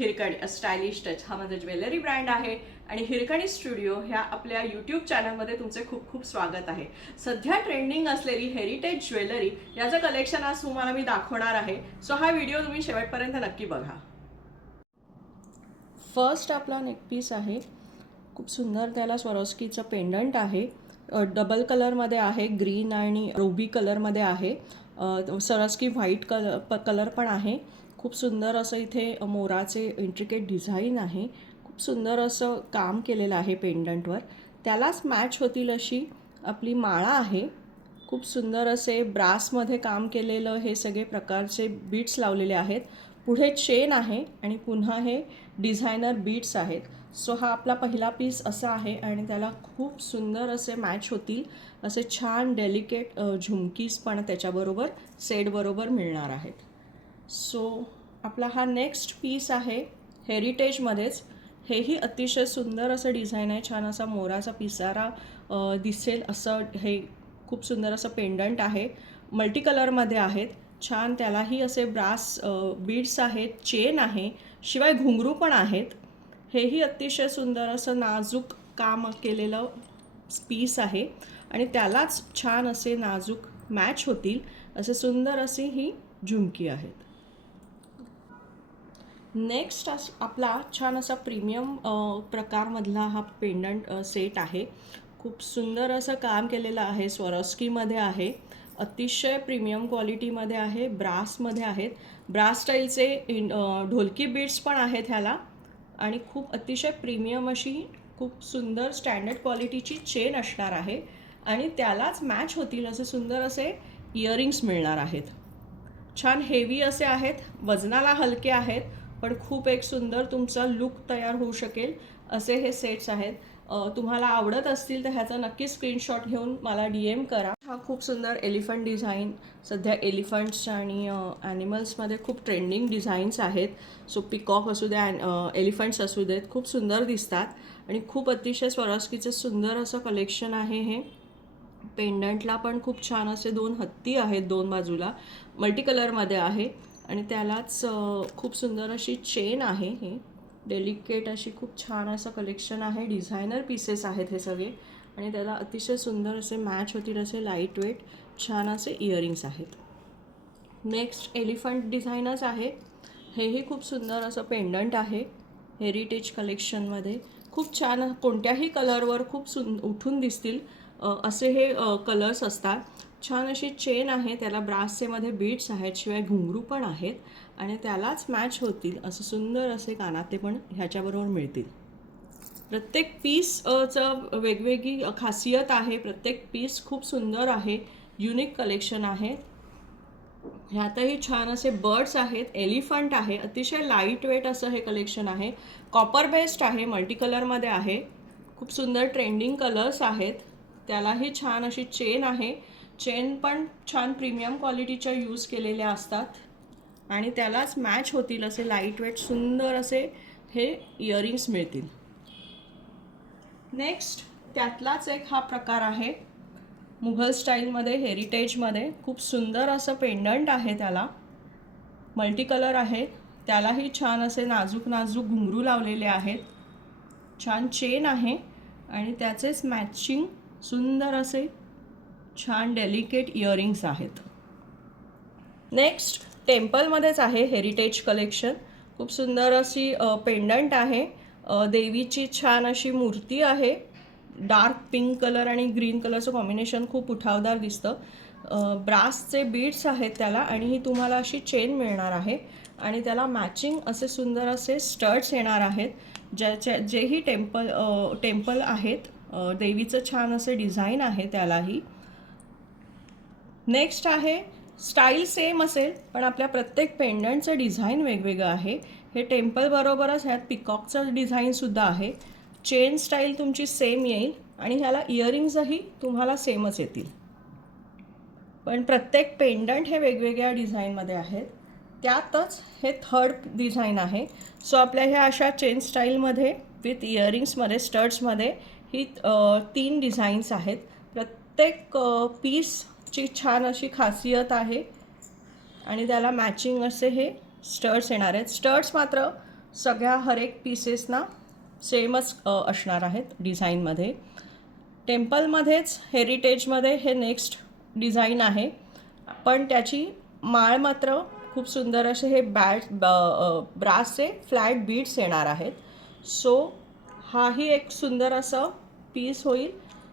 Hirkani stylish touch हा माझा jewellery brand आहे आणि हिरकणी स्टुडिओ ह्या आपल्या यूट्यूब चॅनलमध्ये तुमचे खूप खूप स्वागत आहे। सध्या ट्रेंडिंग असलेली हेरिटेज ज्वेलरी याचं कलेक्शन आज तुम्हाला मी दाखवणार आहे। सो हा व्हिडिओ तुम्ही शेवटपर्यंत नक्की बघा। फर्स्ट आपला नेक पीस आहे, खूप सुंदर त्याला स्वरोस्कीचं पेंडंट आहे। डबल कलरमध्ये आहे, ग्रीन आणि रुबी कलरमध्ये आहे। स्वरोस्की व्हाईट कलर पण आहे। खूप सुंदर असं इथे मोराचे इंट्रिकेट डिझाईन आहे। खूप सुंदर असं काम केलेलं आहे पेंडंटवर। त्यालाच मॅच होतील अशी आपली माळा आहे। खूप सुंदर असे ब्रासमध्ये काम केलेलं हे सगळे प्रकारचे बीट्स लावलेले आहेत। पुढे चेन आहे आणि पुन्हा हे डिझायनर बीट्स आहेत। सो हा आपला पहिला पीस असा आहे आणि त्याला खूप सुंदर असे मॅच होतील असे छान डेलिकेट झुमकीज पण त्याच्याबरोबर सेटबरोबर मिळणार आहेत। सो आपला हा नेक्स्ट पीस आहे हेरिटेजमध्येच। हेही अतिशय सुंदर असं डिझाईन आहे, छान असा मोराचा पिसारा दिसेल असं हे खूप सुंदर असं पेंडंट आहे। मल्टी कलरमध्ये आहेत, छान त्यालाही असे ब्रास बीड्स आहेत, चेन आहे, शिवाय घुंगरू पण आहेत। हेही अतिशय सुंदर असं नाजूक काम केलेलं पीस आहे आणि त्यालाच छान असे नाजूक मॅच होतील असे सुंदर अशी ही झुमकी आहेत। नेक्स्ट आपला छान असा प्रीमियम प्रकारमधला हा पेंडंट सेट आहे। खूप सुंदर असं काम केलेलं आहे, स्वरोस्कीमध्ये आहे, अतिशय प्रीमियम क्वालिटीमध्ये आहे, ब्रासमध्ये आहेत। ब्रास स्टाईलचे ढोलकी बीड्स पण आहेत ह्याला आणि खूप अतिशय प्रीमियम अशी खूप सुंदर स्टँडर्ड क्वालिटीची चेन असणार आहे आणि त्यालाच मॅच होतील असे सुंदर असे इयरिंग्स मिळणार आहेत। छान हेवी असे आहेत, वजनाला हलके आहेत, पण खूप एक सुंदर तुमचा लुक तयार होऊ शकेल असे हे सेट्स आहेत। तुम्हाला आवडत असतील तर ह्याचा नक्की स्क्रीनशॉट घेऊन मला DM करा। हा खूप सुंदर एलिफंट डिझाईन, सध्या एलिफंट्स आणि ॲनिमल्समध्ये खूप ट्रेंडिंग डिझाईन्स आहेत। सो पिकॉक असू द्या, एलिफंट्स असू देत, खूप सुंदर दिसतात आणि खूप अतिशय स्वरोस्कीचं सुंदर असं कलेक्शन आहे हे। पेंडंटला पण खूप छान असे दोन हत्ती आहेत, दोन बाजूला मल्टी कलरमध्ये आहे आणि त्यालाच खूप सुंदर अशी चेन आहे। हे डेलिकेट अशी खूप छान असं कलेक्शन आहे, डिझायनर पीसेस आहेत हे सगळे आणि त्याला अतिशय सुंदर असे मॅच होतील असे लाईट वेट छान असे इयरिंग्स आहेत। नेक्स्ट एलिफंट डिझाईनच आहे, हेही खूप सुंदर असं पेंडंट आहे हेरिटेज कलेक्शनमध्ये। खूप छान कोणत्याही कलरवर खूप उठून दिसतील असे हे कलर्स असतात। छान अशी चेन आहे, त्याला ब्रासचे बीड्स आहेत, शिवाय घुंगरू पण आहेत आणि त्यालाच मॅच होतील असं सुंदर असे कानाते पण ह्याच्याबरोबर मिळतील। प्रत्येक पीसचं वेगवेगळी खासियत आहे, प्रत्येक पीस खूप सुंदर आहे, युनिक कलेक्शन आहे। ह्यातही छान असे बर्ड्स आहेत, एलिफंट आहे, अतिशय लाईट वेट असं हे कलेक्शन आहे। कॉपर बेस्ड आहे, मल्टी कलरमध्ये आहे, खूप सुंदर ट्रेंडिंग कलर्स आहेत। त्यालाही छान अशी चेन आहे, चेन पण छान प्रीमियम क्वालिटीच्या यूज केलेल्या असतात आणि त्यालाच मॅच होतील असे लाईट वेट सुंदर असे हे इयरिंग्स मिळतील। नेक्स्ट त्यातलाच एक हा प्रकार आहे, मुघल स्टाईलमध्ये हेरिटेजमध्ये खूप सुंदर असं पेंडंट आहे, त्याला मल्टी कलर आहे, त्यालाही छान असे नाजूक नाजूक घुंगरू लावलेले आहेत, छान चेन आहे आणि त्याचेच मॅचिंग सुंदर असे छान डेलिकेट इयरिंग्स आहेत। नेक्स्ट टेम्पलमध्येच आहे हेरिटेज कलेक्शन, खूप सुंदर अशी पेंडंट आहे, देवीची छान अशी मूर्ती आहे, डार्क पिंक कलर आणि ग्रीन कलरचं कॉम्बिनेशन खूप उठावदार दिसतं। ब्रासचे बीड्स आहेत त्याला आणि ही तुम्हाला अशी चेन मिळणार आहे आणि त्याला मॅचिंग असे सुंदर असे स्टड्स येणार आहेत, जेही टेम्पल आहेत, देवीचं छान असे डिझाईन आहे त्यालाही। नेक्स्ट आहे, स्टाईल सेम असेल पण आपल्या प्रत्येक पेंडंटचं डिझाईन वेगवेगळं आहे। हे टेम्पल बरोबरच ह्यात पिकॉकचं डिझाईनसुद्धा आहे, चेन स्टाईल तुमची सेम येईल आणि ह्याला इयरिंग्सही तुम्हाला सेमच येतील, पण प्रत्येक पेंडंट हे वेगवेगळ्या डिझाईनमध्ये आहेत। त्यातच हे थर्ड डिझाईन आहे। सो आपल्या ह्या अशा चेन स्टाईलमध्ये विथ इयरिंग्समध्ये स्टड्समध्ये ही 3 डिझाईन्स आहेत। प्रत्येक पीसची छान अशी खासियत आहे आणि त्याला मॅचिंग असे हे स्टड्स येणार आहेत। स्टड्स मात्र सगळ्या हर एक पीसेसना सेमच असणार आहेत डिझाईनमध्ये. टेम्पलमध्येच हेरिटेजमध्ये हे नेक्स्ट डिझाईन आहे, पण त्याची माळ मात्र खूप सुंदर असे हे ब्रासचे फ्लॅट बीड्स येणार आहेत. सो हाही एक सुंदर असं पीस होईल.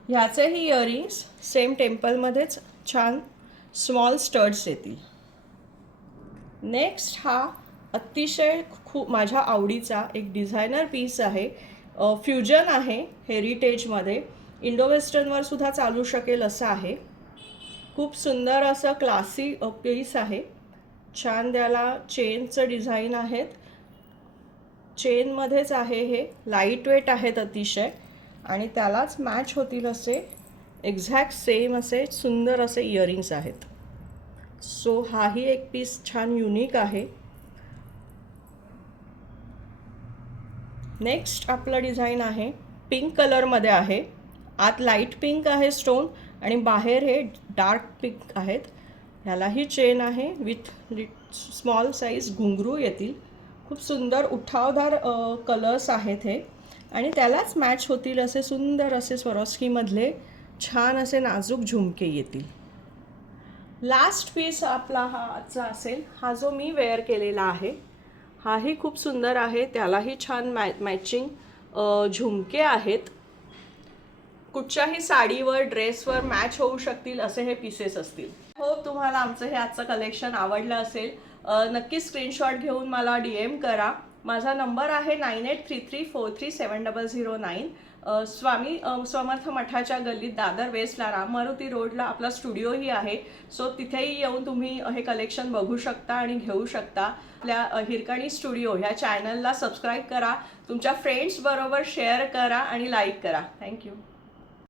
ह्याचेही इयरिंग्स सेम टेम्पलमध्येच छान स्मॉल स्टड्स येतील. नेक्स्ट हा अतिशय खूप माझ्या आवडीचा एक डिझायनर पीस आहे. फ्युजन आहे हेरिटेजमध्ये, इंडो वेस्टर्नवर सुद्धा चालू शकेल असं आहे. खूप सुंदर असं क्लासी पीस आहे. छान त्याला चेनचं डिझाईन आहेत. चेनमध्येच आहे हे, लाईट वेट आहेत अतिशय आणि त्यालाच मॅच होतील असे एक्झॅक्ट सेम असे सुंदर असे इयरिंग्स आहेत. सो हाही एक पीस छान युनिक आहे. नेक्स्ट आपलं डिझाईन आहे पिंक कलरमध्ये आहे. आत लाईट पिंक आहे स्टोन आणि बाहेर हे डार्क पिंक आहेत. ह्यालाही चेन आहे विथ स्मॉल साईज घुंगरू येतील. खूप सुंदर उठावदार कलर्स आहेत हे आणि त्यालाच मॅच होतील असे सुंदर असे स्वरॉस्कीमधले छान असे नाजूक झुमके येतील. लास्ट पीस आपला हा आजचा असेल. हा जो मी वेअर केलेला आहे हाही खूप सुंदर आहे. त्यालाही छान मॅचिंग झुमके आहेत. कुठच्याही साडीवर ड्रेसवर मॅच होऊ शकतील असे हे पीसेस असतील. हो, तुम्हाला आमचं हे आजचं कलेक्शन आवडलं असेल नक्की स्क्रीनशॉट घेऊन मला DM करा. माझा नंबर आहे 9833437009. स्वामी समर्थ मठाच्या गल्लीत दादर वेस्टला राम मारुती रोडला आपला स्टुडिओही आहे. सो तिथेही येऊन तुम्ही हे कलेक्शन बघू शकता आणि घेऊ शकता. आपल्या हिरकणी स्टुडिओ ह्या चॅनलला सबस्क्राईब करा, तुमच्या फ्रेंड्स बरोबर शेअर करा आणि लाईक करा. थँक्यू.